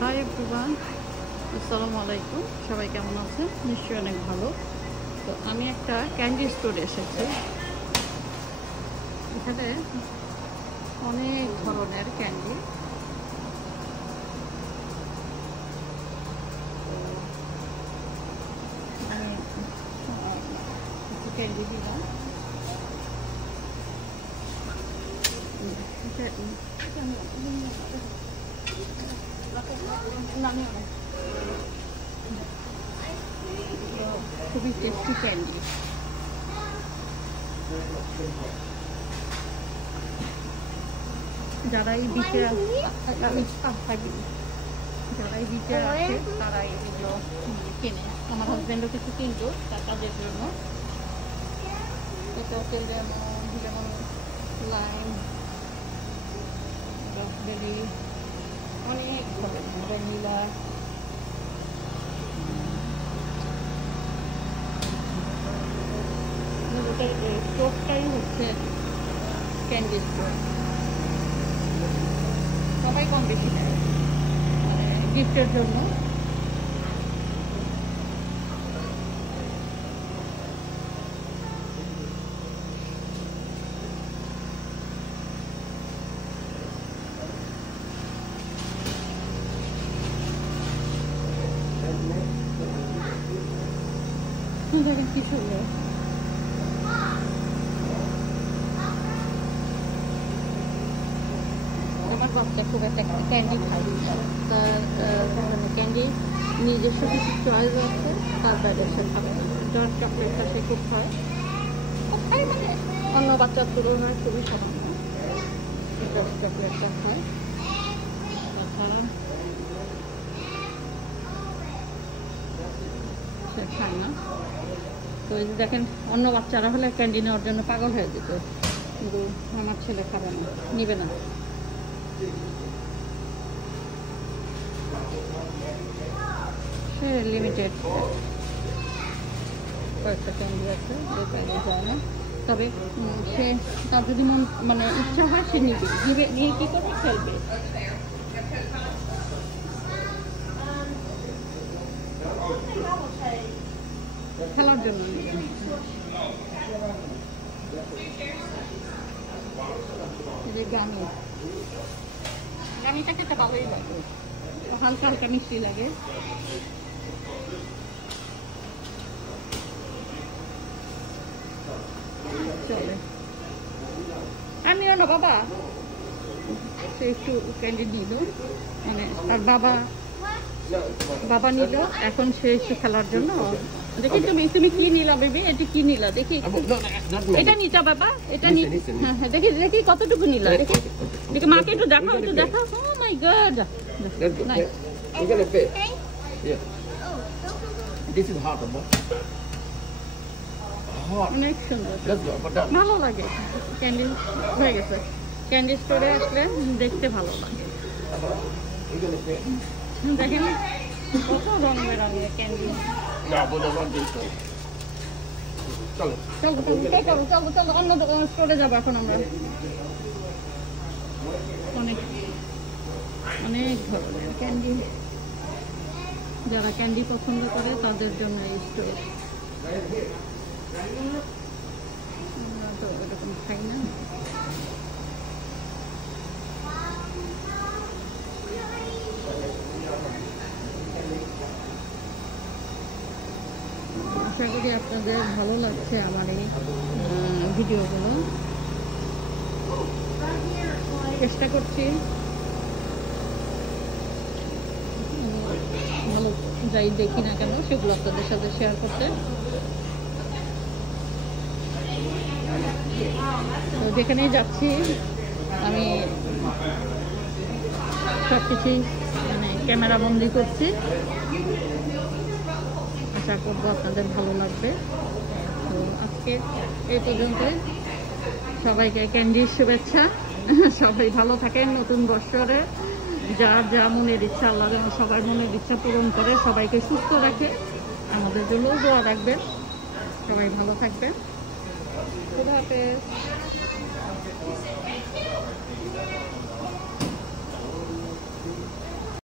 Hi everyone, আসসালামু আলাইকুম। সবাই কেমন আছেন? নিশ্চয়ই অনেক ভালো। তো আমি একটা ক্যান্ডি স্টোরে এসেছি। এখানে অনেক ধরনের ক্যান্ডি। আমি কিছু ক্যান্ডি দিলাম। খুবই টেস্টি ক্যান্ডি। যারা এই বিচে আছে তারা এগুলো কেনে। আমার হাজব্যান্ডও কিছু কিনতো তার কাজের জন্য। এটা যেমন লাইম, রাসবেরি, অনেক ধরনের, ভ্যানিলা, স্টোরটাই হচ্ছে ক্যান্ডি স্টোর। সবাই কম বেশি নেয় গিফটের জন্য। দেখেন কি সুন্দর। আমার বাচ্চা খুব একটা ক্যান্ডি খায়, তার ক্যান্ডি নিজস্ব কিছু চয়েস আছে, তার বাইরে সে খাবে না। ডার্ক চকলেটটা সে খুব খায়, মানে অন্য বাচ্চার তুলনায় খুবই সামান্য ডার্ক চকলেটটা খায়। তাছাড়া সে খায় না। তো এই যে দেখেন, অন্য বাচ্চারা হলে ক্যান্ডি নেওয়ার জন্য পাগল হয়ে যেত, কিন্তু আমার ছেলে খাবে না, নিবে না। সে লিমিটেড কয়েকটা ক্যান্ডি আছে, যে বাইরে যায় না। তবে সে তার যদি মানে ইচ্ছা হয় সে নিয়ে কী করবে, খেলবে। খেলার জন্য গামিটা খেতে ভালোই লাগে, হালকা হালকা মিষ্টি লাগে। চলে, আমিও না বাবা। সে একটু ক্যান্ডি দিল, মানে তার বাবা নিল। এখন সে একটু খেলার জন্য। দেখি তুমি কি নিলা বেবি? এটা কি নিলা দেখি? এটা নিতা বাবা, এটা হ্যাঁ হ্যাঁ, দেখি দেখি কতটুকু নিলা দেখি। দেখি মাকে একটু দেখাও, একটু দেখাও। ও মাই গড, অনেক সুন্দর, ভালো লাগে। ক্যান্ডি হয়ে গেছে। ক্যান্ডি স্টোরে আসলে দেখতে ভালো লাগে। দেখেন কত রং বেরঙের ক্যান্ডি। চলো অন্য স্টোরে যাবো এখন আমরা। অনেক অনেক ধরনের ক্যান্ডি, যারা ক্যান্ডি পছন্দ করে তাদের জন্য এই স্টোর। আমরা তো এরকম খাই না। আশা করি আপনাদের ভালো লাগছে আমার এই ভিডিওগুলো। চেষ্টা করছি ভালো যাই দেখি না কেন সেগুলো আপনাদের সাথে শেয়ার করতে। তো যেখানেই যাচ্ছি আমি সব কিছুই মানে ক্যামেরা বন্দি করছি। আশা করবো আপনাদের ভালো লাগবে। তো আজকে এই পর্যন্ত। সবাইকে ক্যান্ডির শুভেচ্ছা। সবাই ভালো থাকেন নতুন বৎসরে। যার যা মনের ইচ্ছা, আল্লাহ যেন সবার মনের ইচ্ছা পূরণ করে, সবাইকে সুস্থ রাখে। আমাদের জন্য দোয়া রাখবেন। সবাই ভালো থাকবেন। খুদা হাফেজ।